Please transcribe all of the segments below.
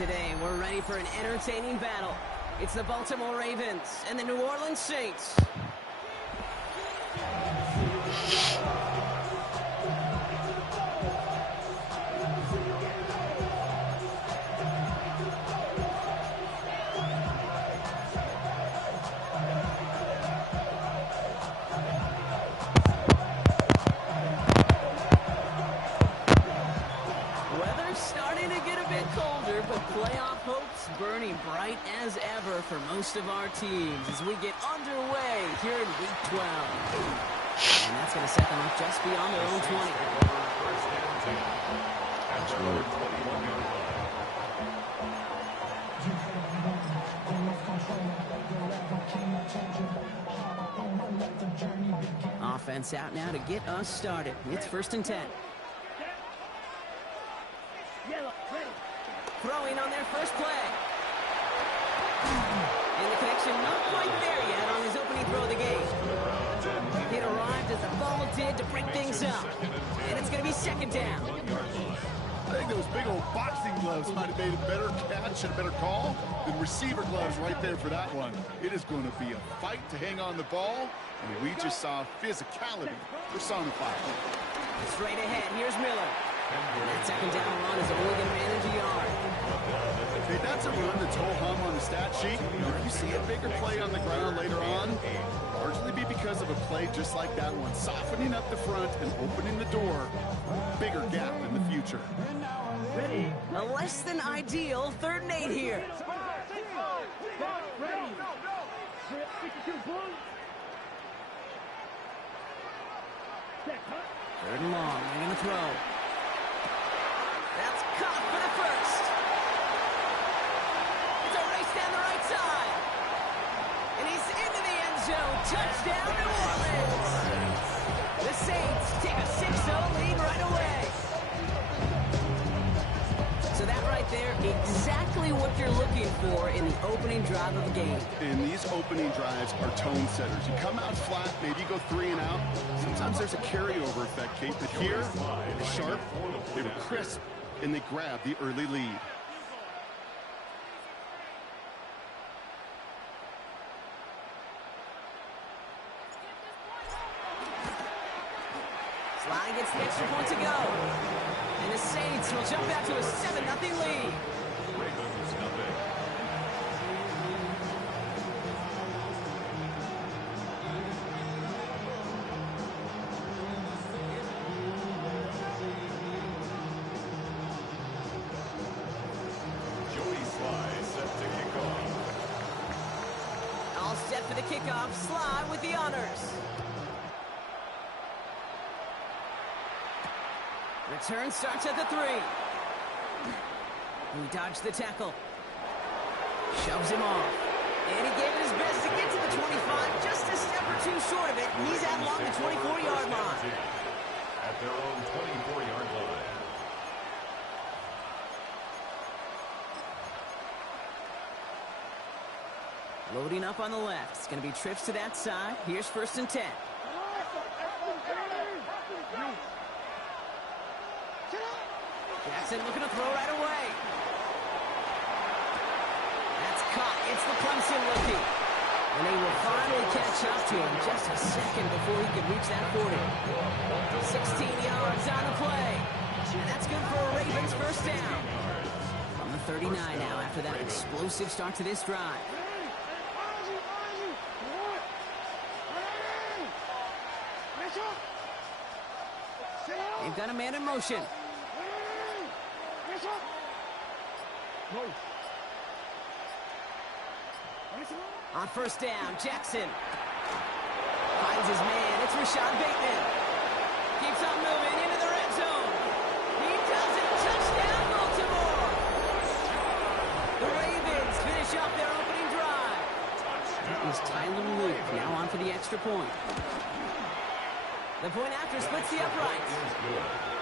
Today, we're ready for an entertaining battle. It's the Baltimore Ravens and the New Orleans Saints. Playoff hopes burning bright as ever for most of our teams as we get underway here in Week 12. And that's going to set them up just beyond their own 20. Offense out now to get us started. It's 1st and 10. Throwing on their first play. And the connection not quite there yet on his opening throw of the game. It arrived as the ball did to break things up. And it's going to be 2nd down. I think those big old boxing gloves might have made a better catch and a better call than receiver gloves right there for that one. It is going to be a fight to hang on the ball, and we just saw physicality personified. Straight ahead, here's Miller. That 2nd down run is only going to manage a yard. Hey, that's a run that's ho-hum on the stat sheet. If you see a bigger play on the ground later on, largely be because of a play just like that one, softening up the front and opening the door. Bigger gap in the future. Ready? A less than ideal 3rd and 8 here. 3rd and long. They're going to throw. That's caught for the first. It's a race down the right side. And he's into the end zone. Touchdown, New Orleans. The Saints take a 6-0 lead right away. So that right there, exactly what you're looking for in the opening drive of a game. And these opening drives are tone setters. You come out flat, maybe you go 3 and out. Sometimes there's a carryover effect, Kate. But here, they were sharp, they were crisp, and they grab the early lead. Sly gets the extra point to go. And the Saints will jump out to a 7-0 lead. For the kickoff, Sly with the honors. Return starts at the 3. He dodged the tackle. Shoves him off. And he gave it his best to get to the 25. Just a step or two short of it. He's out along the 24-yard line. At their own 24-yard line. Loading up on the left. It's going to be trips to that side. Here's 1st and 10. Jackson looking to throw right away. That's caught. It's the Clemson rookie. And they will finally catch up to him just a second before he could reach that 40. 16 yards on the play. And that's good for a Ravens 1st down. From the 39 now after that explosive start to this drive. They've got a man in motion. On 1st down, Jackson finds his man. It's Rashad Bateman. Keeps on moving into the red zone. He does it. Touchdown, Baltimore. The Ravens finish off their opening drive. It was Tyler Luke now on for the extra point. The point after splits the uprights.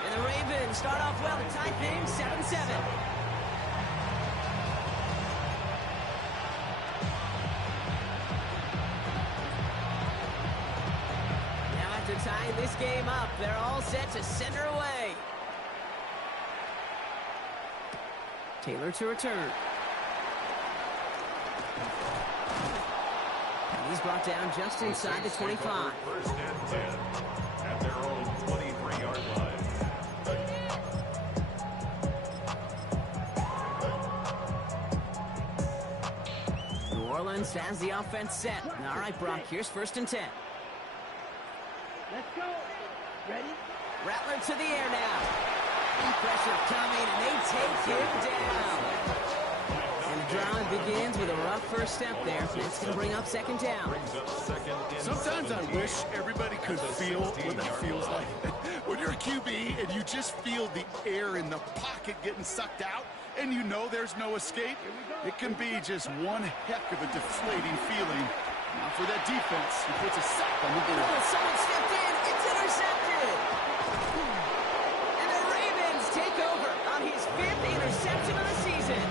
And the Ravens start off well to tie things 7-7. Now after tying this game up, they're all set to send her away. Taylor to return. And he's brought down just inside the 25. First and 10 at their own 23-yard line. New Orleans has the offense set. All right, Brock, here's 1st and 10. Let's go. Ready? Rattler to the air now. Pressure coming, and they take him down. And the drive begins with a rough first step there. That's going to bring up 2nd down. Sometimes I wish everybody could feel what that feels like. When you're a QB and you just feel the air in the pocket getting sucked out, and you know there's no escape, it can be just one heck of a deflating feeling. Now for that defense, he puts a sack on the board. Oh, someone stepped in. It's intercepted. And the Ravens take over on his 5th interception of the season.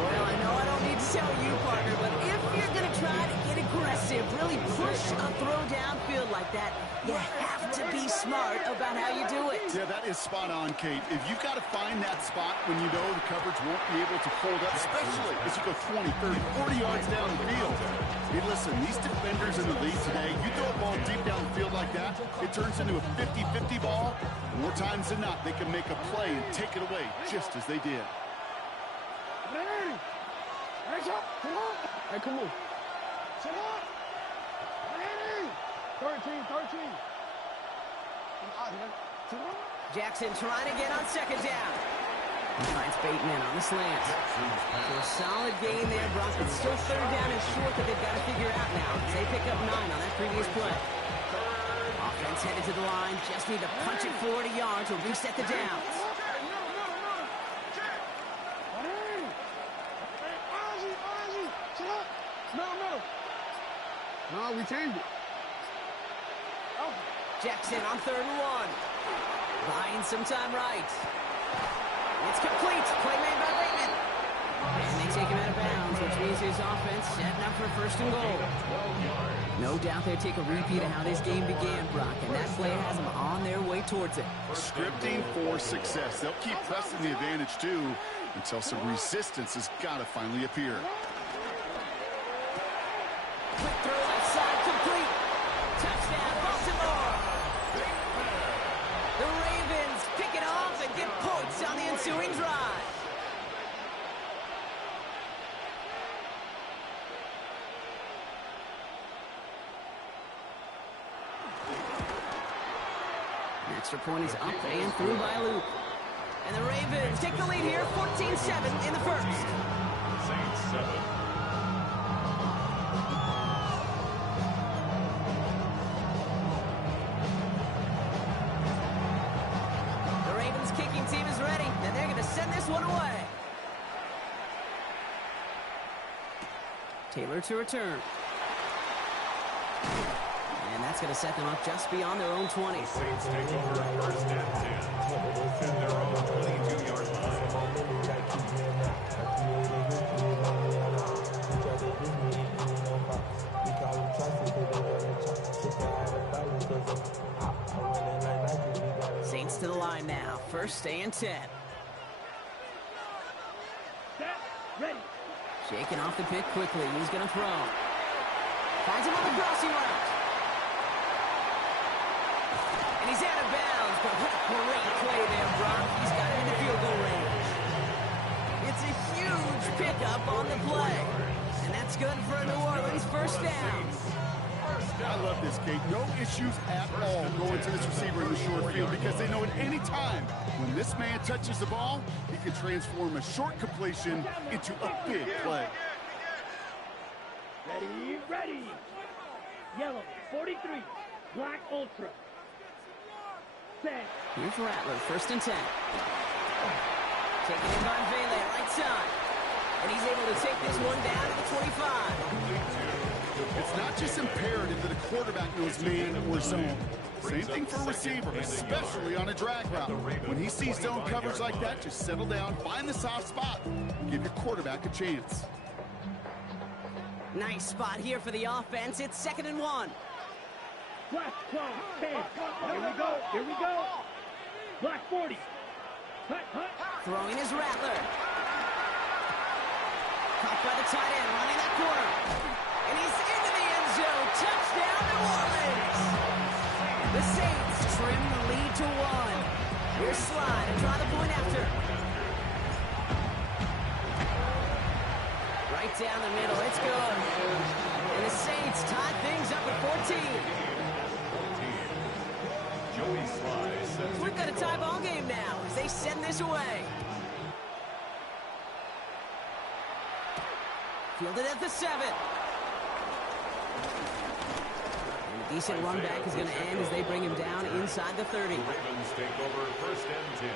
Well, I know I don't need to tell you, partner, but if you're going to try to get aggressive, really push a throw downfield like that, you have to be smart about how you do it. Yeah, that is spot on, Kate. If you've got to find that spot when you know the coverage won't be able to hold up, especially as you go 20, 30, 40 yards down the field. Hey, listen, these defenders in the league today, you throw a ball deep downfield like that, it turns into a 50-50 ball. More times than not, they can make a play and take it away, just as they did. Hey, come on. Sit up. 13. Jackson trying to get on 2nd down. He finds Bateman on the slant. So a solid gain there, Brock. It's still 3rd down and short that they've got to figure out now. They pick up 9 on that previous play. Offense headed to the line. Just need to punch it 40 yards to reset the downs. No, we changed it. Jackson on 3rd and 1. Buying some time right. It's complete. Play made by Bateman. And they take him out of bounds, which means his offense setting up for 1st and goal. No doubt they take a repeat of how this game began, Brock, and that play has them on their way towards it. Scripting for success. They'll keep pressing the advantage, too, until some resistance has got to finally appear. Quick throw left side, complete. Touchdown, Baltimore. The Ravens pick it off and get points on the ensuing drive. The extra point is up and through by Luke. And the Ravens take the lead here, 14-7 in the 1st. Saints 7. Team is ready, and they're going to send this one away. Taylor to return. And that's going to set them up just beyond their own 20. The Saints take over 1st and 10 at their own 22-yard line. Saints to the line now. 1st and 10. Ready. Shaking off the pick quickly. He's going to throw. Finds him on the crossing route. And he's out of bounds, but what a great play there, Brock. He's got him in the field goal range. It's a huge pickup on the play. And that's good for a New Orleans 1st down. I love this, Kate. No issues at all going to this receiver in the short field because they know at any time when this man touches the ball, he can transform a short completion into a big play. Ready. Yellow, 43. Black Ultra. Set. Here's Rattler, 1st and 10. Taken in by Vele, right side. And he's able to take this one down to the 25. It's not just imperative that a quarterback knows man or zone. Same thing for a receiver, especially on a drag route. When he sees zone coverage like that, just settle down, find the soft spot, give your quarterback a chance. Nice spot here for the offense. It's 2nd and 1. Black 12, 10. Here we go. Black 40. Throwing his Rattler. Caught by the tight end, running that corner. And he's into the end zone. Touchdown, New Orleans. The Saints trim the lead to 1. Here's Slide and draw the point after. Right down the middle. It's good. And the Saints tie things up at 14. Joey Slye sets We've got a tie ball game now as they send this away. Fielded at the 7. And a decent run back is going to end as they bring him down inside the 30. The Ravens take over 1st and 10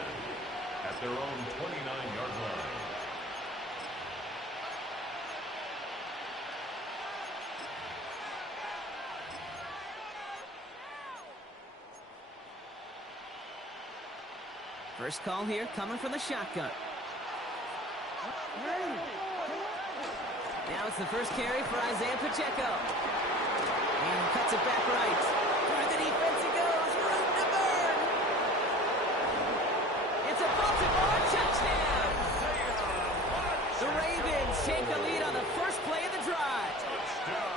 at their own 29-yard line. First call here coming from the shotgun. Now it's the first carry for Isaiah Pacheco. And he cuts it back right. Through the defense he goes. Room to burn. It's a Baltimore touchdown. The Ravens take the lead on the first play of the drive.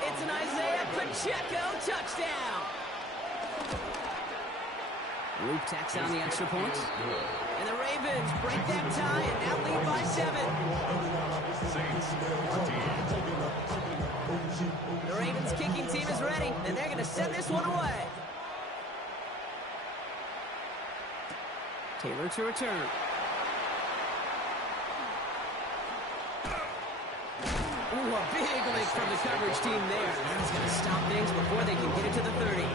It's an Isaiah Pacheco touchdown. Luke tacks on the extra point. And the Ravens break that tie and now lead by 7. Saints 14. The Ravens kicking team is ready, and they're going to send this one away. Taylor to return. Ooh, a big lick from the coverage team there. That's going to stop things before they can get it to the 30.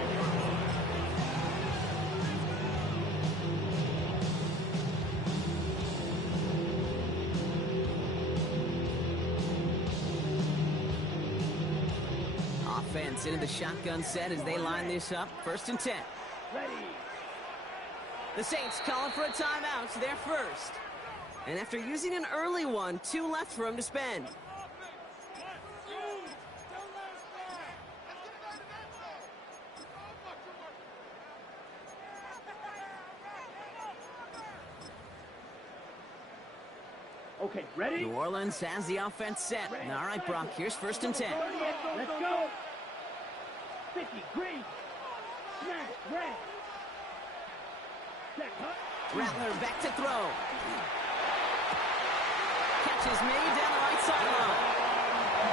Offense into the shotgun set as they line this up. 1st and 10. The Saints calling for a timeout. They're first. And after using an early one, 2 left for him to spend. Okay, ready? New Orleans has the offense set. All right, Brock, here's 1st and 10. Let's go. 50, green. Smash, red. Check, Rattler back to throw. Catch is made down the right sideline.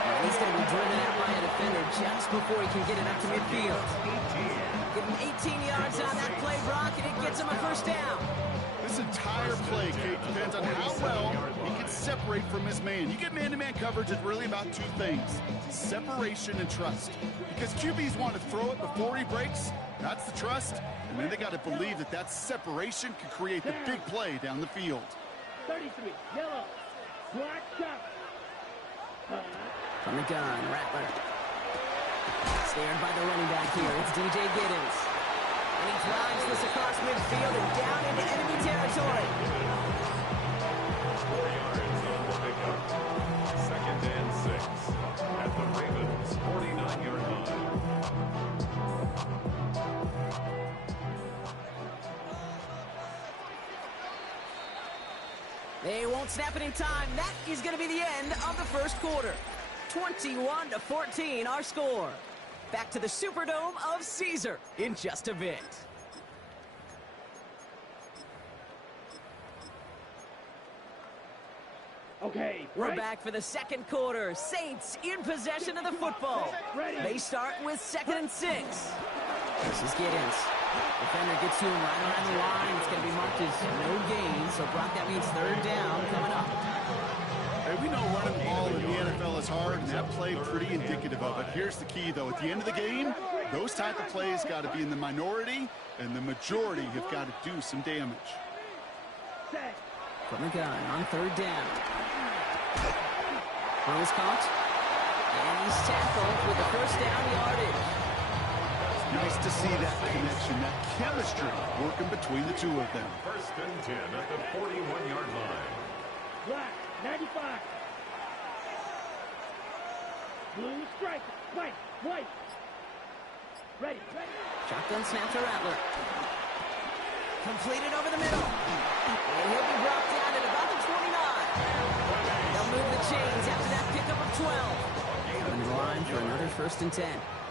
And he's going to be driven out by a defender just before he can get it up to midfield. Give him 18 yards on that play, Brock, and it gets him a 1st down. This entire play, Kate, depends on how well he can separate from his man. You get man-to-man coverage, it's really about 2 things: separation and trust. Because QBs want to throw it before he breaks. That's the trust. And then they got to believe that that separation can create the big play down the field. 33, yellow. Black shot. From the gun, Rattler. Snared by the running back here. It's DJ Giddens. And he drives this across midfield and down into enemy territory. 4 yards on the pickup. 2nd and 6 at the Ravens' 49-yard line. They won't snap it in time. That is going to be the end of the 1st quarter. 21-14 our score. Back to the Superdome of Caesar in just a bit. Okay, We're back for the 2nd quarter. Saints in possession of the football. They start with 2nd and 6. This is Giddens. Defender gets to him right around the line. It's going to be marked as no gain. So, Brock, that means 3rd down coming up. Hey, we know running the ball in the NFL is hard, and that play pretty indicative of it. Here's the key, though. At the end of the game, those type of plays got to be in the minority, and the majority have got to do some damage. From the gun on 3rd down. Throws caught. And he's tackled with the 1st down yardage. Nice to see that connection, that chemistry working between the 2 of them. 1st and 10 at the 41-yard line. Black, 95. Blue stripe, white, white. Ready. Shotgun snap to Rattler. Completed over the middle. And he'll be brought down at about the 29. They'll move the chains after that pickup of 12. Coming to the line for another 1st and 10.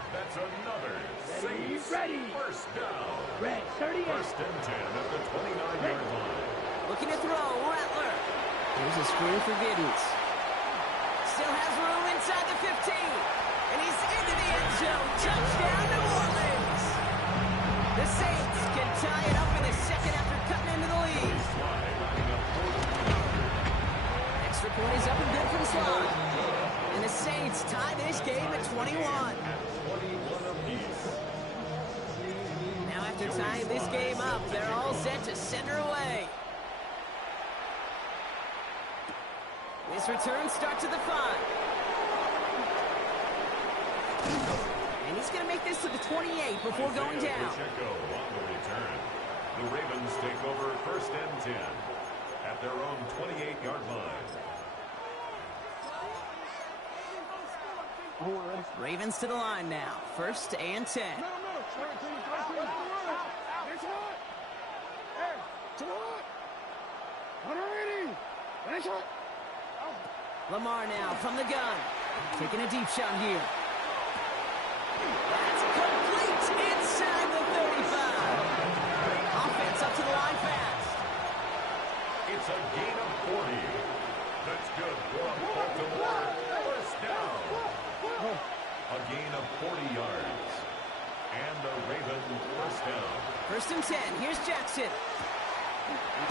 That's another Saints Ready. first down. Red, 38. First and 10 at the 29-yard line. Looking to throw, Rattler. Here's a screen for Giddens. Still has room inside the 15. And he's into the end zone. Touchdown, New Orleans. The Saints can tie it up in the second after cutting into the lead. Extra point is up and good from Sly. And the Saints tie this game at 21. Now after tying this game up, they're all set to send her away. This return starts at the 5. And he's going to make this to the 28 before going down. Pacheco on the return. The Ravens take over 1st and 10 at their own 28-yard line. Ravens to the line now. 1st and 10. Lamar now from the gun. Taking a deep shot here. That's complete inside the 35. Offense up to the line fast. It's a gain of 40. That's good for Baltimore. First down. A gain of 40 yards. And the Ravens first down. 1st and 10. Here's Jackson.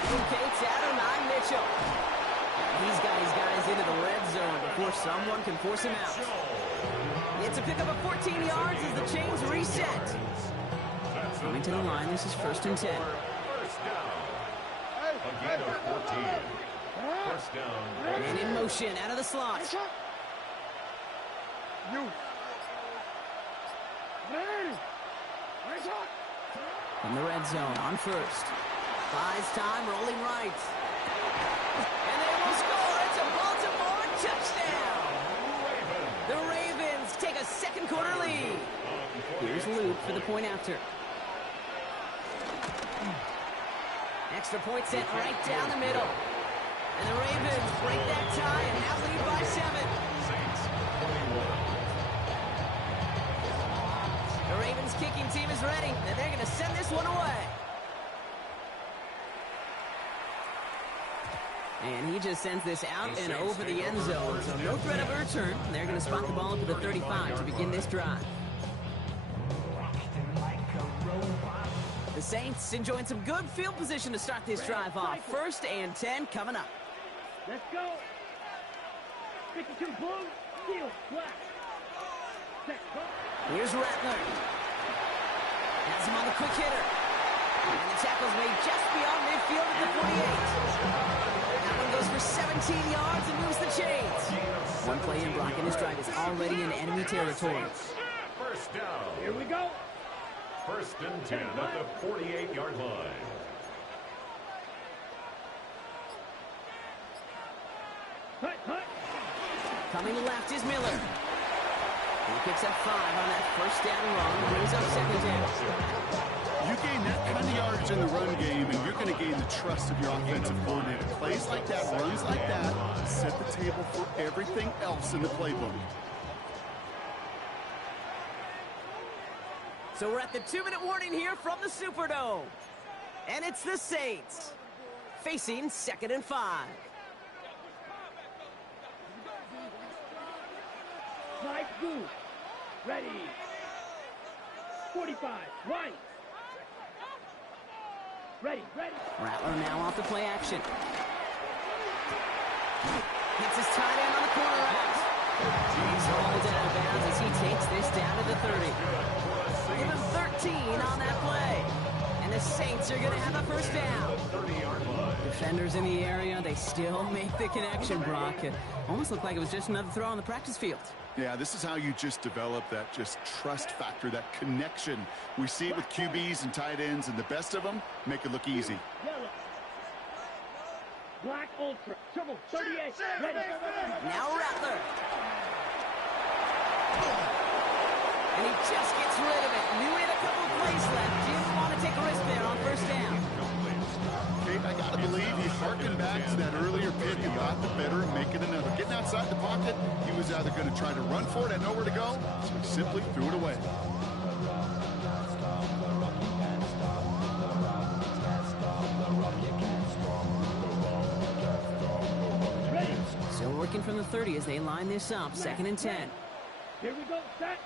Locates Adonai Mitchell. He's got his guys into the red zone before someone can force him out. It's a pickup of 14 yards as the chains reset. Coming to the line, this is 1st and 10. First down. A gain of 14. First down. And in motion out of the slot. From the red zone on 1st. Buys time, rolling right. And they will score. It's a Baltimore touchdown. The Ravens take a second quarter lead. Here's Luke for the point after. Extra point sent right down the middle. And the Ravens break that tie and now lead by 7. Saints 21. The Ravens kicking team is ready, and they're going to send this one away. And he just sends this out and over the end zone, so no threat of a return. They're going to spot the ball up to the 35 to begin this drive. The Saints enjoying some good field position to start this drive off. 1st and 10 coming up. Let's go. 52 blue, steel, black. Set, go. Here's Rattler. Has him on the quick hitter. And the tackle's made just beyond midfield at the 48. That one goes for 17 yards and moves the chains. One play in blocking his drive is already in enemy territory. First down. Here we go. 1st and 10 at the 48-yard line. Hut, hut. Coming left is Miller. He picks up 5 on that 1st down and long. Brings up 2nd down. You gain that kind of yardage in the run game, and you're going to gain the trust of your offensive coordinator. Plays like that, runs like that, set the table for everything else in the playbook. So we're at the 2-minute warning here from the Superdome. And it's the Saints facing 2nd and 5. Slide through. Ready. 45. Right. Ready, ready. Rattler now off the play action. Hits his tight end on the corner route. He's hauled out of bounds as he takes this down to the 30. Give him 13 on that play. And the Saints are going to have a 1st down. Defenders in the area, they still make the connection, Brock. It almost looked like it was just another throw on the practice field. Yeah, this is how you just develop that just trust factor, that connection. We see it with QBs and tight ends, and the best of them make it look easy. Yellow. Black Ultra. Triple 38. Ready. Now Rattler. And he just gets rid of it. Knew he had a couple of plays left. Didn't want to take the wrist there on first down. Kate, I gotta believe he harkened back to that earlier pick and thought the better and make it another. Getting outside the pocket, he was either going to try to run for it and nowhere to go, so he simply threw it away. Still working from the 30 as they line this up. 2nd and 10. Here we go, set.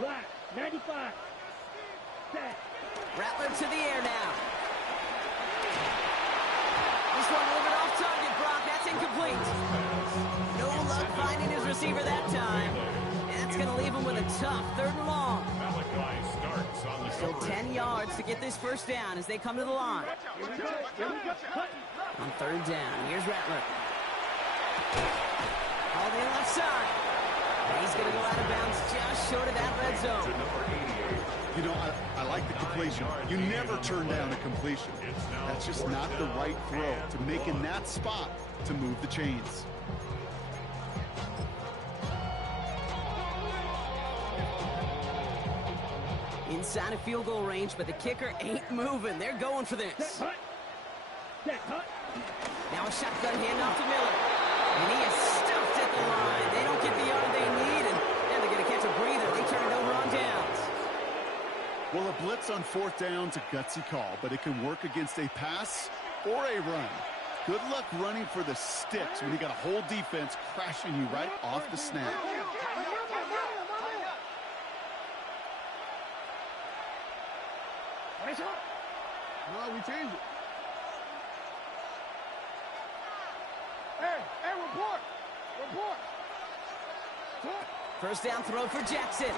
Black, 95. Set. Rattler to the air now. This one a little bit off target, Brock. That's incomplete. No luck finding his receiver that time. And that's going to leave him with a tough 3rd and long. Still 10 yards to get this first down as they come to the line. Here we go. Cut. On 3rd down, here's Rattler. Hauled in left side. And he's going to go out of bounds just short of that red zone. You know, I like the completion. You never turn down a completion. That's just not the right throw to make in that spot to move the chains. Inside of field goal range, but the kicker ain't moving. They're going for this. Set, cut. Set, cut. Now a shotgun handoff to Miller. And he is stuffed at the line. They don't get the yard they need, and they're going to catch a breather. They turn it over on downs. Well, a blitz on 4th down's a gutsy call, but it can work against a pass or a run. Good luck running for the sticks when you got a whole defense crashing you right off the snap. No, we changed it. Hey, report! Report! First down throw for Jackson.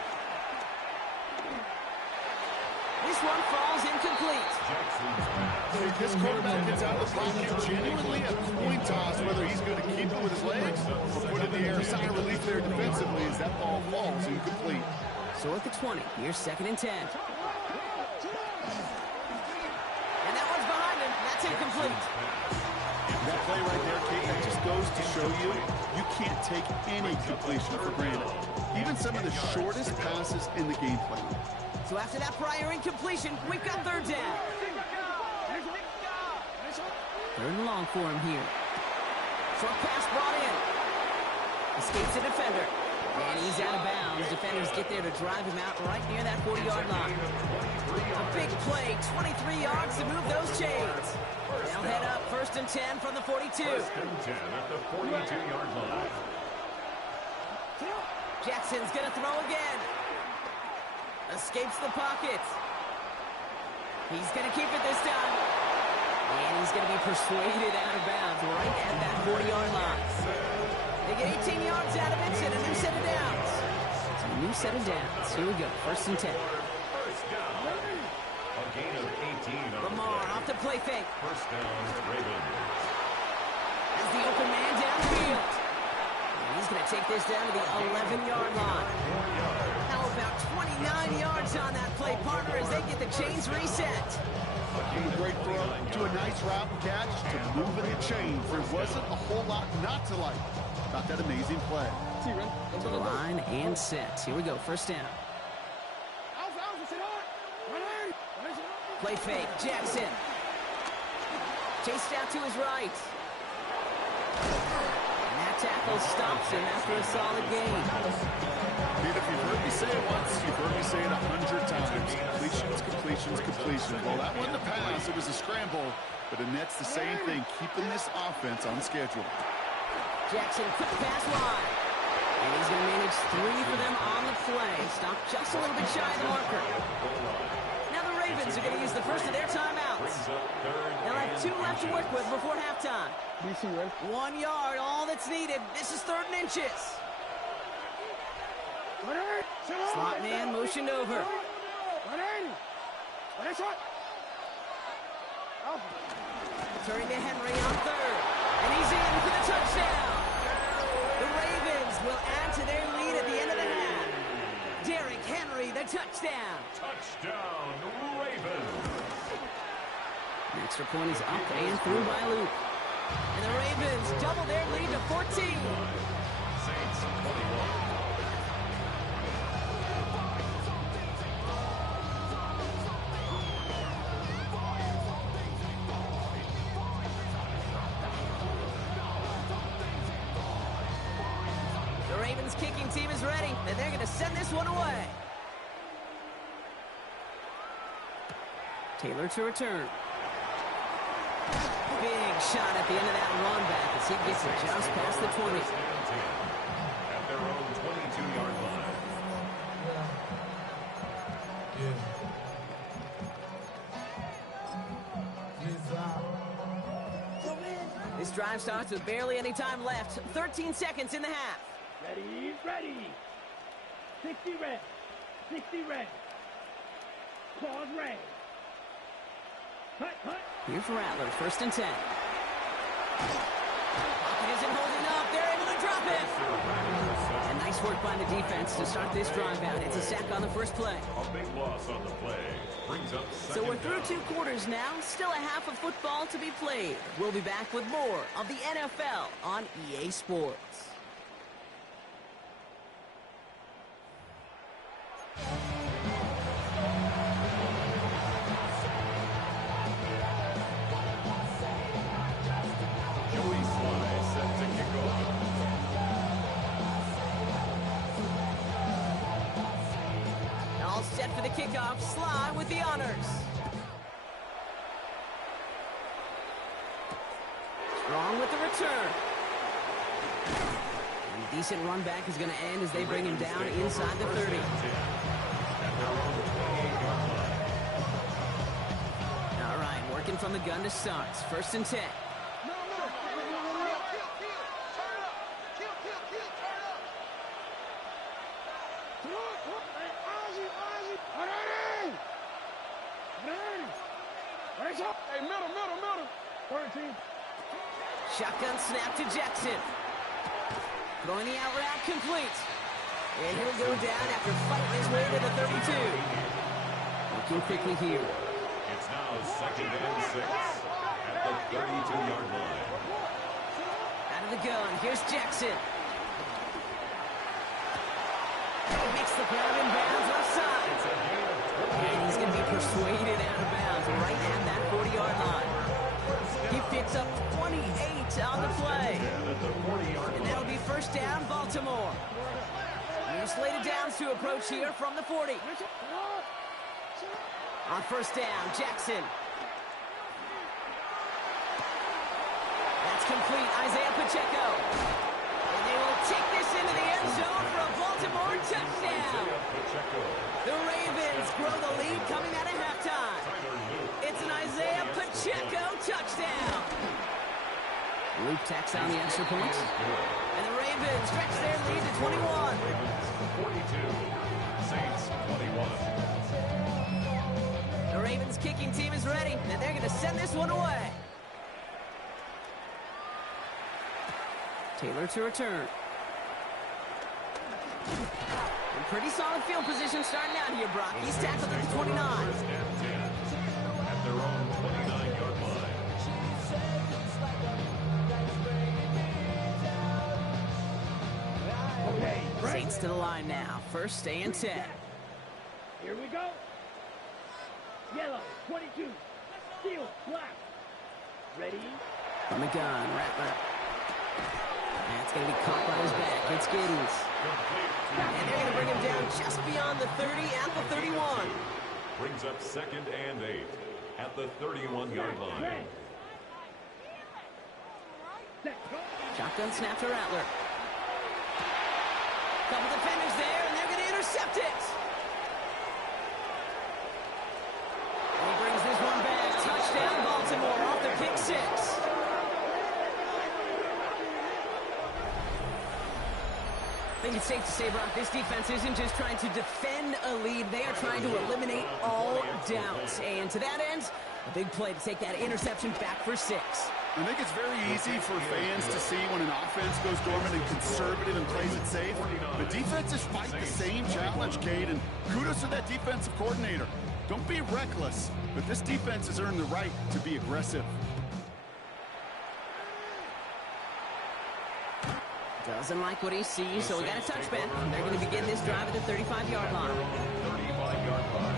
This one falls incomplete. If this quarterback gets out of the pocket, genuinely a coin toss whether he's going to keep it with his legs or put it in the air. Sign of relief there defensively as that ball falls incomplete. So at the 20, here's 2nd and 10. And that one's behind him. That's incomplete. That play right there, Kate, that just goes to show you, you can't take any completion for granted. Even some of the shortest passes in the game plan. So after that prior incompletion, we've got 3rd down. 3rd and long for him here. Short pass brought in. Escapes the defender. And he's out of bounds. Defenders get there to drive him out right near that 40-yard line. A big play, 23 yards to move those chains. They'll head up 1st and 10 from the 42. 1st and 10 at the 42-yard line. Jackson's going to throw again. Escapes the pocket. He's going to keep it this time. And he's going to be persuaded out of bounds right at that 40-yard line. They get 18 yards out of it and a new set of downs. So a new set of downs. Here we go. 1st and 10. First down. A gain of 18. Lamar off the play fake. First down, Ravens. As the open man downfield. And he's going to take this down to the 11-yard line. How about 29 yards on that play, partner, as they get the chains reset. A great throw to a nice route and catch to moving the chain. There wasn't a whole lot not to like about that amazing play. To the line and set. Here we go. 1st down. Play fake. Jackson. Chased out to his right. And that tackle stops him after a solid gain. Dude, if you've heard me say it once, you've heard me say it 100 times. Completions, completions, completions. Well, that wasn't a pass. It was a scramble. But it nets the same thing, keeping this offense on schedule. Jackson, quick pass wide. And he's going to manage 3 for them on the play. Stop just a little bit shy of the marker. Now the Ravens are going to use the first of their timeouts. They'll have 2 left to work with before halftime. 1 yard, all that's needed. This is 3rd and inches. Slot man motioned over. Turning to Henry on 3rd. And he's in for the touchdown. The Ravens will add to their lead at the end of the half. Derrick Henry, the touchdown. Touchdown, Ravens. An extra point is up and through by Luke. And the Ravens double their lead to 14. Saints 21. Ravens kicking team is ready, and they're going to send this one away. Taylor to return. Big shot at the end of that run back as he gets it just past the 20. At their own 22-yard line. This drive starts with barely any time left. 13 seconds in the half. Ready, ready. 60 red. 60 red. Claws red. Cut, cut. Here's Rattler, 1st and 10. Pocket isn't holding up. They're able to drop it. And nice work by the defense to start this drive out. It's a sack on the first play. A big loss on the play. Brings up So second we're through down. 2 quarters now. Still a half of football to be played. We'll be back with more of the NFL on EA Sports. Joey Sly set to kick off. All set for the kickoff. Sly with the honors. Strong with the return. And a decent run back is going to end as they bring him down inside the 30. At their own 28-yard line. All right, working from the gun to start. 1st and 10. Hey, middle. 13. Shotgun snap to Jackson. Throwing the out route complete. And he'll go down after fighting his way to the 32. Working quickly here. It's now 2nd and 6 at the 32-yard line. Out of the gun, here's Jackson. He makes the grab in bounds left side. And he's going to be persuaded out of bounds right at that 40-yard line. He picks up 28 on the play. At the 40-yard And that'll be 1st down, Baltimore. New slated downs to approach here from the 40. On 1st down, Jackson. That's complete, Isaiah Pacheco. And they will take this into the end zone for a Baltimore touchdown. Pacheco. The Ravens grow the lead coming out of halftime. It's an Isaiah Pacheco touchdown. Luke tacks on the extra point. And the Ravens stretch their lead to 21. 42. Saints 21. The Ravens kicking team is ready, and they're going to send this one away. Taylor to return. And pretty solid field position starting out here, Brock. He's tackled at the 29. 1st and 10 at their own 29-yard line. Okay, break. Saints to the line now. 1st and 10. Here we go. Yellow, 22. Steel, black. Ready? From the gun, Rattler. That's going to be caught by his back. It's Giddens. And they're going to bring him down just beyond the 30 at the 31. Brings up 2nd and 8 at the 31-yard line. Red. Set, go. Shotgun snap to Rattler. Couple defenders there, and they're going to intercept it. And he brings this one back. Touchdown, Baltimore, off the pick 6. I think it's safe to say, Brock, this defense isn't just trying to defend a lead. They are trying to eliminate all doubts. And to that end, a big play to take that interception back for 6. I think it's very easy for fans to see when an offense goes dormant and conservative and plays it safe. The defenses fight the same challenge, Cade, and kudos to that defensive coordinator. Don't be reckless, but this defense has earned the right to be aggressive. Doesn't like what he sees, so we got a touchback. They're going to begin this drive at the 35-yard line. 35-yard line.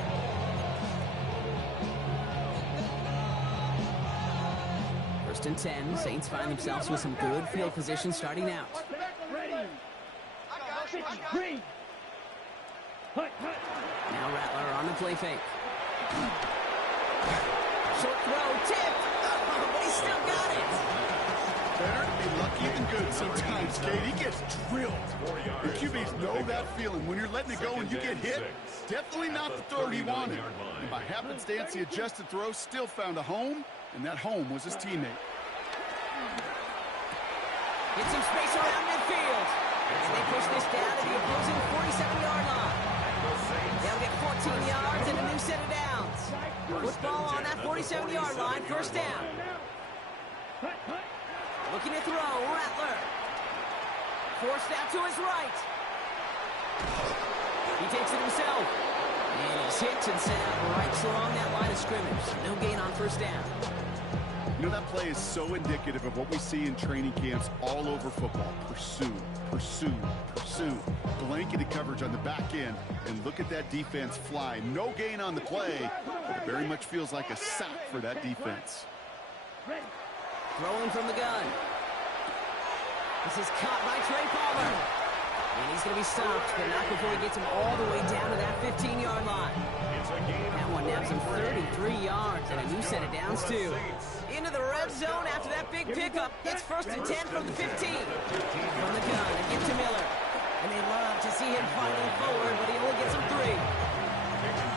First and 10. Saints find themselves with some good field position starting out. Ready. Green. Hut, hut. Now Rattler on the play fake. Short throw, tipped. Oh, but he still got it. Better to be lucky than good sometimes, Kate. He gets drilled. The QBs know that feeling. When you're letting it go and you get hit, definitely not the throw he wanted. And by happenstance, the adjusted throw still found a home, and that home was his teammate. Get some space around midfield. And they push this down to the opposing 47-yard line. They'll get 14 yards and a new set of downs. Football on that 47-yard line, first down. Looking to throw, Rattler. Forced out to his right. He takes it himself. And he's hit and sent out right along that line of scrimmage. No gain on first down. You know, that play is so indicative of what we see in training camps all over football. Pursue, pursue, pursue. Blanketed coverage on the back end. And look at that defense fly. No gain on the play, but it very much feels like a sack for that defense. Throwing from the gun. This is caught by Trey Palmer. And he's going to be stopped, but not before he gets him all the way down to that 15-yard line. That one nabs him 33 yards and a new set of downs, too. Into the red zone after that big pickup. It's first and 10 from the 15. From the gun, and get to Miller. And they love to see him fighting forward, but he only gets him 3.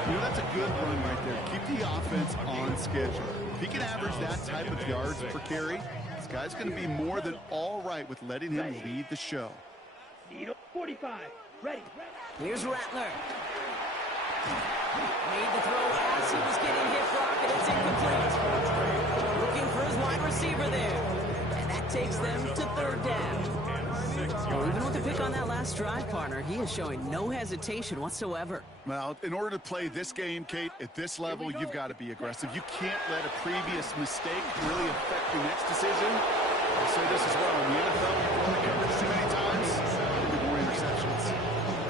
You know, that's a good run right there. Keep the offense on schedule. If he can average that type of yards per carry, this guy's going to be more than all right with letting him lead the show. 45. Ready. Here's Rattler. Made the throw as he was getting hit, Brock, and it's incomplete. Looking for his wide receiver there. And that takes them to third down. Well, even with the pick on that last drive, partner, he is showing no hesitation whatsoever. Well, in order to play this game, Kate, at this level, you've got to be aggressive. You can't let a previous mistake really affect your next decision. I'll say this as well. In the NFL, you've blown the coverage too many times. There'll be more interceptions.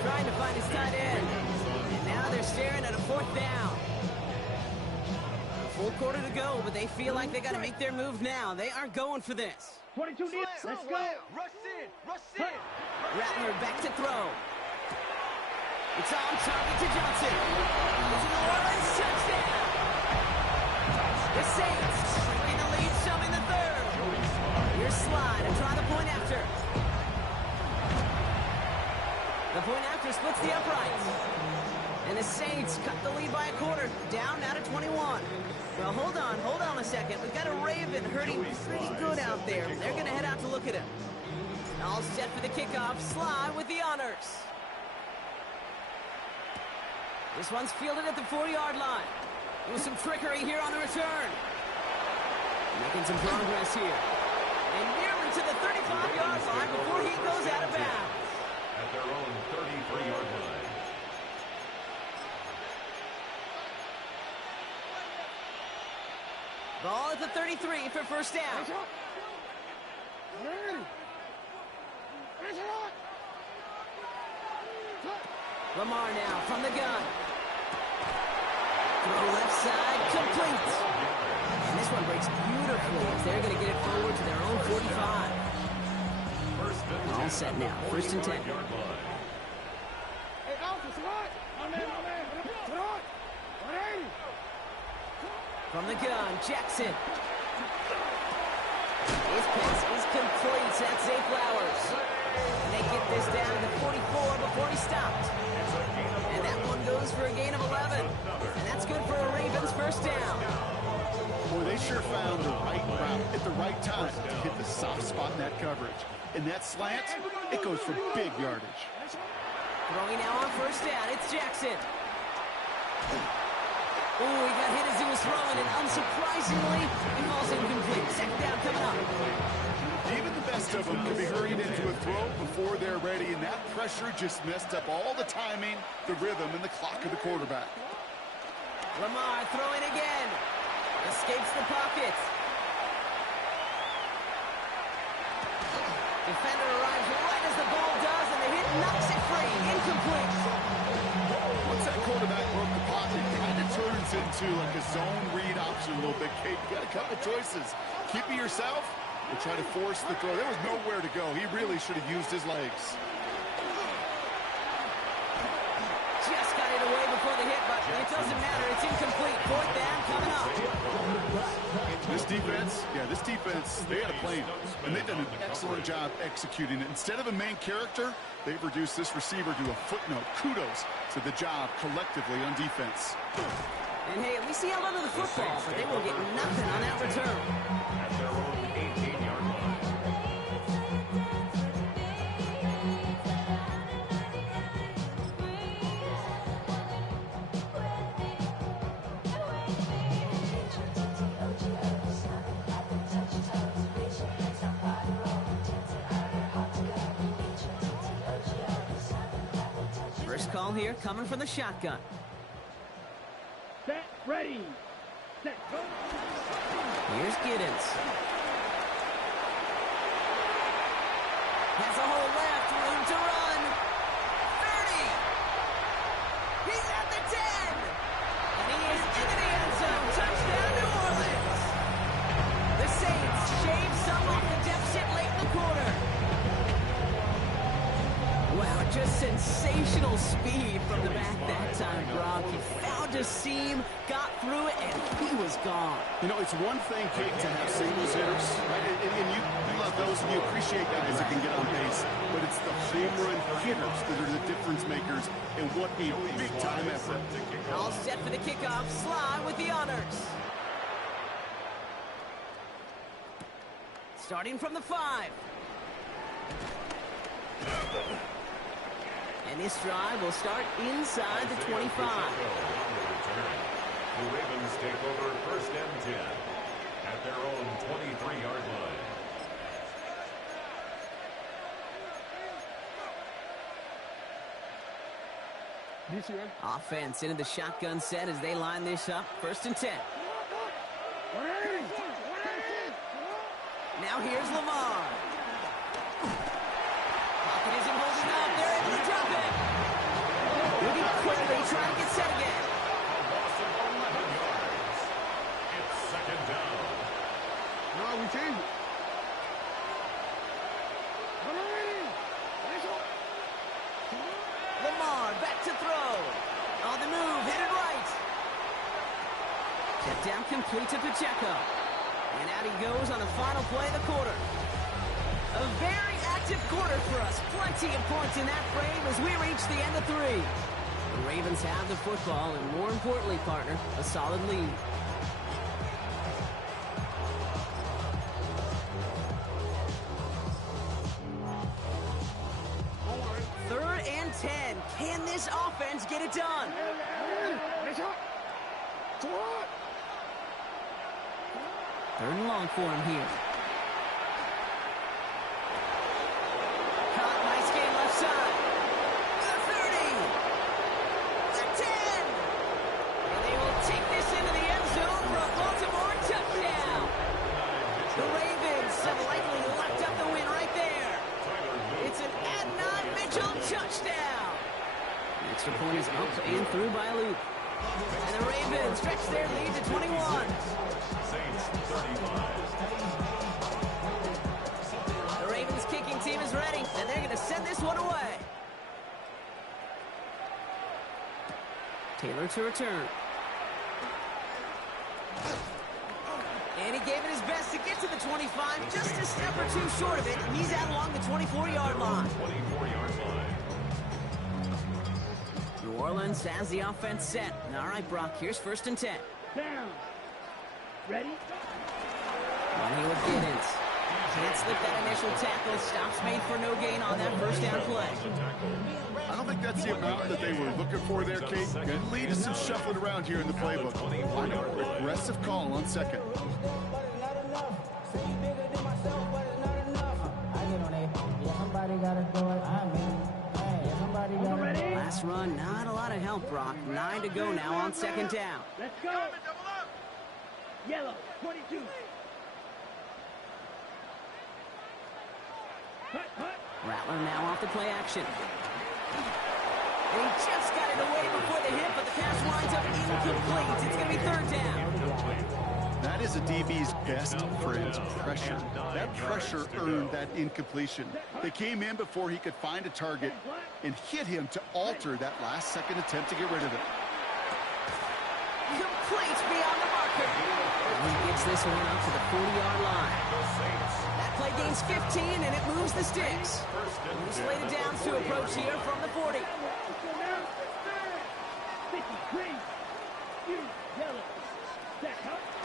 Trying to find his tight end. And now they're staring at a fourth down. A full quarter to go, but they feel like they got to make their move now. They aren't going for this. 22 deep. Let's go. Rush in. Rush in. Rattler back to throw. It's on target to Johnson. It's a New Orleans touchdown. The Saints shrinking the lead some in the third. Here's Slide and try the point after. The point after splits the uprights. And the Saints cut the lead by a quarter. Down now to 21. Well, hold on a second. We've got a Raven hurting pretty good out there. They're going to head out to look at him. All set for the kickoff. Slide with the honors. This one's fielded at the 40-yard line. With some trickery here on the return. Making some progress here. And nearly to the 35-yard line before he goes out of bounds. At their own 33-yard line. Ball at the 33 for first down. Lamar now from the gun. Throw left side, complete. And this one breaks beautifully as they're going to get it forward to their own 45. All set now, first and 10. Hey, Alpha, what? My man. What? 180. From the gun, Jackson. His pass is complete. That's Zay Flowers. And they get this down to the 44 before he stopped. And that one goes for a gain of 11. And that's good for a Ravens first down. Boy, they sure found the right route at the right time to hit the soft spot in that coverage. And that slant, it goes for big yardage. Throwing now on first down, it's Jackson. Oh, he got hit as he was throwing, and unsurprisingly, he falls incomplete. Second down coming up. Even the best of them can be hurried into a throw before they're ready, and that pressure just messed up all the timing, the rhythm, and the clock of the quarterback. Lamar throwing again. Escapes the pocket. Defender arrives right as the ball does, and the hit knocks it free. Incomplete. Once that quarterback broke the pocket, it kind of turns into like a zone read option a little bit. Kate, you got a couple choices. Keep it yourself or try to force the throw. There was nowhere to go. He really should have used his legs. before the hit, but it doesn't matter. It's incomplete. Fourth down coming up. This defense, they had a plan, and they've done an excellent job executing it. Instead of a main character, they've reduced this receiver to a footnote. Kudos to the job collectively on defense. And hey, at least he held onto the football, but they will get nothing on that return. At their own 18-yard line. First call here coming from the shotgun. Set, ready. Set, go. Here's Giddens. Has a hole left, room to run. 30. He's at the 10. And he is into the end zone. Touchdown, New Orleans. The Saints shave some off the deficit late in the quarter. Wow, just sensational speed from the back that time, Brock. He found a seam, got through it, and he was gone. You know, it's one thing, Kate, to have singles hitters, right? And you love those, and you appreciate guys that can get on base. But it's the home run hitters that are the difference makers, and what a big-time effort. All set for the kickoff. Sly with the honors. Starting from the 5. And this drive will start inside the 25. The Ravens take over first and 10 at their own 23-yard line. Offense into the shotgun set as they line this up. First and 10. Now here's Lamar. Pocket isn't holding up. They're able to drop it. Moving quickly, trying to get set again. A loss of 11 yards. It's second down. No, we change it. Lamar back to throw. On the move, headed right. Check down complete to Pacheco. And out he goes on the final play of the quarter. A very active quarter for us. Plenty of points in that frame as we reach the end of 3. The Ravens have the football, and more importantly, partner, a solid lead. Third and 10. Can this offense get it done? Third and long for him here. Caught, nice game left side. The 30. The 10. And they will take this into the end zone for a Baltimore touchdown. The Ravens have likely locked up the win right there. It's an Adnan Mitchell touchdown. The extra point is up and through by Luke. And the Ravens stretch their lead to 21. Saints 35. The Ravens kicking team is ready, and they're going to send this one away. Taylor to return. And he gave it his best to get to the 25, just a step or two short of it, and he's out along the 24-yard line. 24-yard line. New Orleans has the offense set. All right, Brock, here's first and 10. Down. Ready? One here with Giddens. Can't slip that initial tackle. Stops made for no gain on that first down play. I don't think that's the amount that they were looking for there, Kate. Could lead to some shuffling around here in the playbook. Aggressive call on second. Last run, not a lot of help, Brock. 9 to go now on second down. Let's go. Yellow, 22. Hut, hut. Rattler now off the play action. And he just got it away before the hit, but the pass winds up incomplete. It's going to be third down. That is a DB's best friend, pressure. That pressure earned that incompletion. They came in before he could find a target and hit him to alter that last-second attempt to get rid of it. Complete beyond the marker. And he gets this one up to the 40-yard line. That play gains 15, and it moves the sticks. Loose slated downs to approach here from the 40.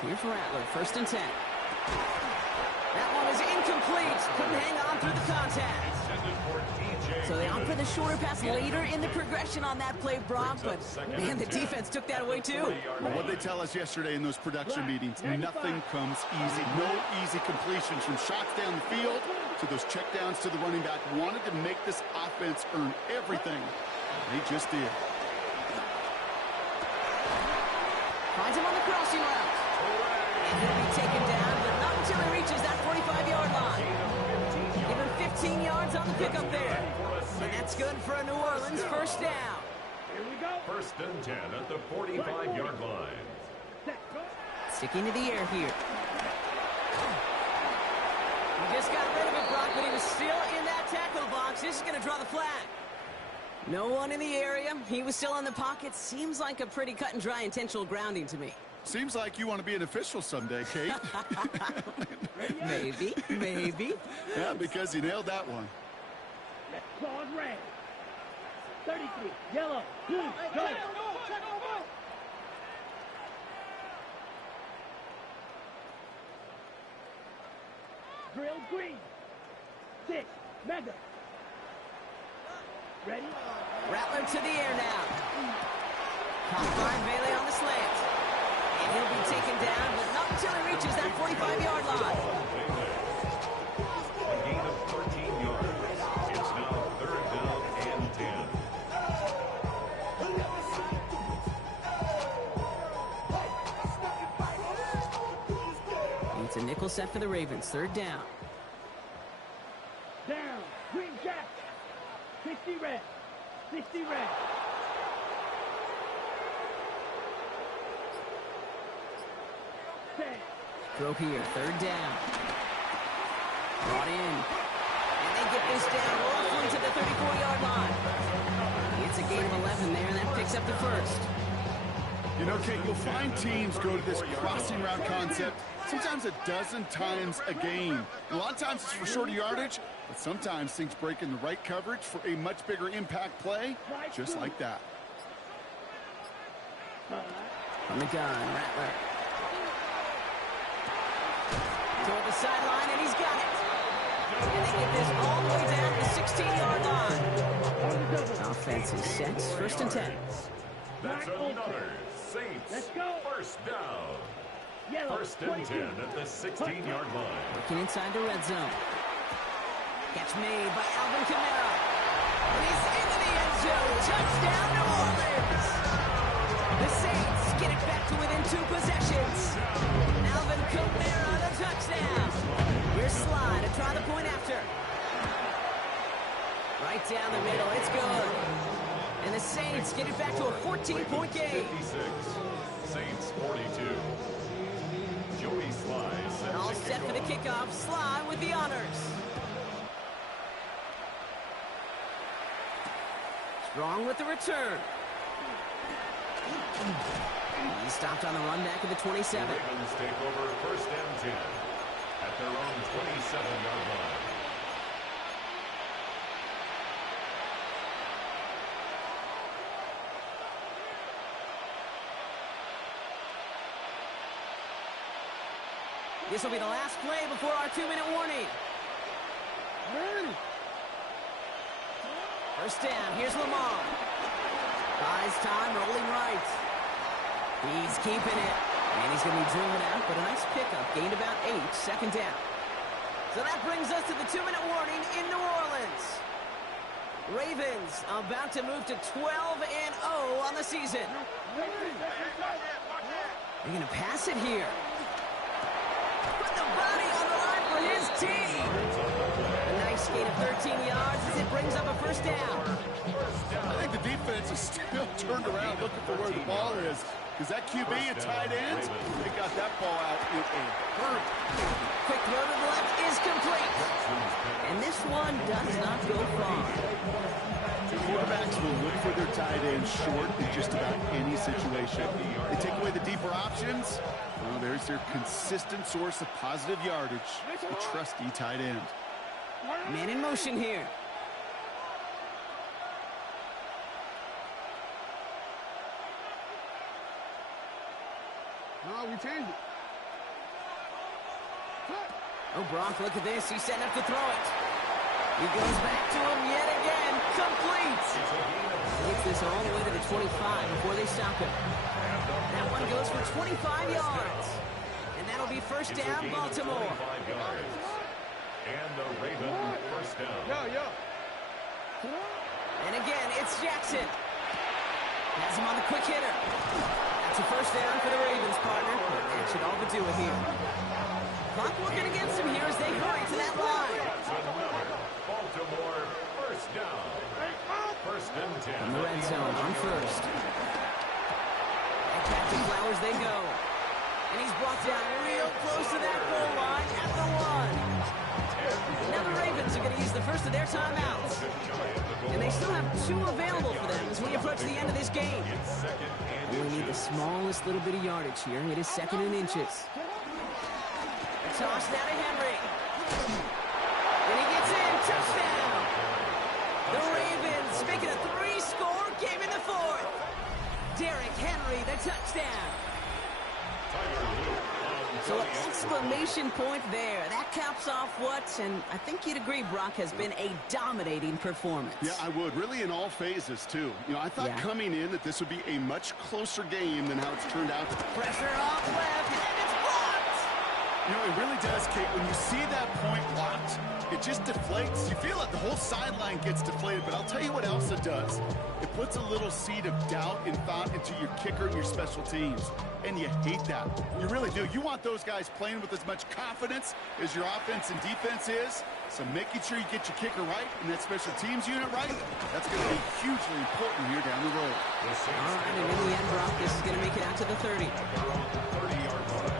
Here for Rattler, 1st and 10. That one is incomplete. Couldn't hang on through the contact. So they opt for the shorter pass later in the progression on that play, Brock, but man, the defense took that away too. Well, what they tell us yesterday in those production meetings, nothing comes easy. No easy completions from shots down the field to those checkdowns to the running back. Wanted to make this offense earn everything. They just did. Finds him on the crossing route. And he'll be taken down, but not until he reaches that 45-yard line. Give him 15 yards on the pickup there. And that's good for a New Orleans 1st down. Here we go. 1st and 10 at the 45-yard line. Sticking to the air here. He just got rid of it, Brock, but he was still in that tackle box. This is going to draw the flag. No one in the area. He was still in the pocket. Seems like a pretty cut and dry intentional grounding to me. Seems like you want to be an official someday, Kate. Maybe, maybe. Yeah, because you nailed that one. Let's claws red. 33, yellow, blue, go. Drill green. 6, mega. Ready? Rattler to the air now. Caught by Bailey on the slant. And he'll be taken down, but not until he reaches that 45-yard line. A gain of 13 yards. It's now 3rd down and 10. It's a nickel set for the Ravens. 3rd down. Down. Green jack. 60 red. 60 red. Throw here, 3rd down. Brought in. And they get this down roughly to the 34-yard line. It's a gain of 11 there, and that picks up the 1st. You know, Kate, you'll find teams go to this crossing route concept sometimes a dozen times a game. And a lot of times it's for shorter yardage, but sometimes things break in the right coverage for a much bigger impact play, just like that. From the gun, Rattler. Toward the sideline, and he's got it. And they get this all the way down the 16-yard line. Offense is set, 1st and 10. That's another Saints. Let's go. 1st down. Yellow, 1st and 10 at the 16-yard line. Working inside the red zone. Catch made by Alvin Kamara. And he's into the end zone. Touchdown, New Orleans. The Saints get it back to within 2 possessions. Alvin Kamara, the touchdown. Here's Sly to try the point after. Right down the middle. It's good. And the Saints get it back to a 14-point game. 56. Saints 42. Joey Sly set All to set for the kickoff. Sly with the honors. Strong with the return. He stopped on the run back at the 27. Ravens take over 1st and 10 at their own 27-yard line. This will be the last play before our 2-minute warning. First down, here's Lamar. Buys time, rolling right. He's keeping it. And he's going to be driven out, but a nice pickup. Gained about 8, 2nd down. So that brings us to the 2-minute warning in New Orleans. Ravens about to move to 12-0 on the season. They're going to pass it here. Put the body on the line for his team. A nice gain of 13 yards as it brings up a first down. I think the defense is still turned around looking for where the ball is. Because that QB and tight end, they got that ball out in a hurry. Quick throw to the left is complete. And this one does not go far. Two quarterbacks will look for their tight end short in just about any situation. They take away the deeper options. Well, there's their consistent source of positive yardage, the trusty tight end. Man in motion here. No, we changed it. Oh, Brock, look at this. He's setting up to throw it. He goes back to him yet again. Complete. Gets this all the way to the 25 before they stop him. That one goes for 25 yards. And that'll be first down, Baltimore. And the Ravens first down. Yo. And again, it's Jackson. Has him on the quick hitter. That's a first down for the Ravens, partner. That should all but do it here. Clock working against him here as they hurry to that line. That's another Baltimore first down. First and 10. From the red zone on first. And back to Flowers they go. And he's brought down real close to that goal line at the one. Now the Ravens are going to use the first of their timeouts. And they still have 2 available for them as we approach the end of this game. We need the smallest little bit of yardage here. It is second and inches. Toss down to Henry. And he gets in. Touchdown. The Ravens making a 3-score game in the 4th. Derrick Henry, the touchdown. So an exclamation point there. That caps off what, and I think you'd agree, Brock, has been a dominating performance. Yeah, I would. Really in all phases, too. You know, I thought coming in that this would be a much closer game than how it's turned out. Pressure off left, and it's blocked. You know, it really does, Kate. When you see that point blocked, it just deflates. You feel it. The whole sideline gets deflated. But I'll tell you what else it does. It puts a little seed of doubt and thought into your kicker and your special teams. And you hate that. You really do. You want those guys playing with as much confidence as your offense and defense is. So making sure you get your kicker right and that special teams unit right, that's going to be hugely important here down the road. All right, and in the end, Brock, this is going to make it out to the 30. 30-yard line.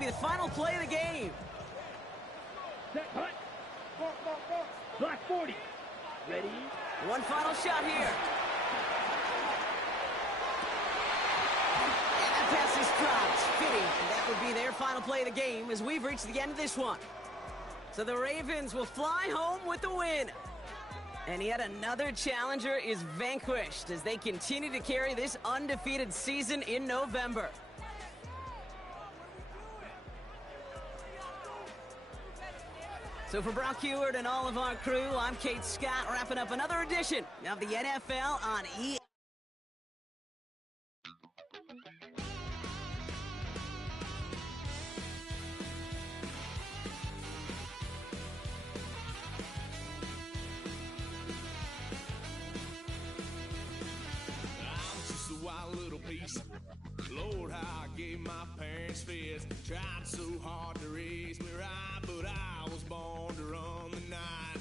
The final play of the game. Set, hut. Block 40. Ready? One final shot here. And that pass is dropped. Fitting. And that would be their final play of the game as we've reached the end of this one. So the Ravens will fly home with the win. And yet another challenger is vanquished as they continue to carry this undefeated season in November. So for Brock Huard and all of our crew, I'm Kate Scott, wrapping up another edition of the NFL on EA. Lord, how I gave my parents fist. Tried so hard to raise me right, but I was born to run the night.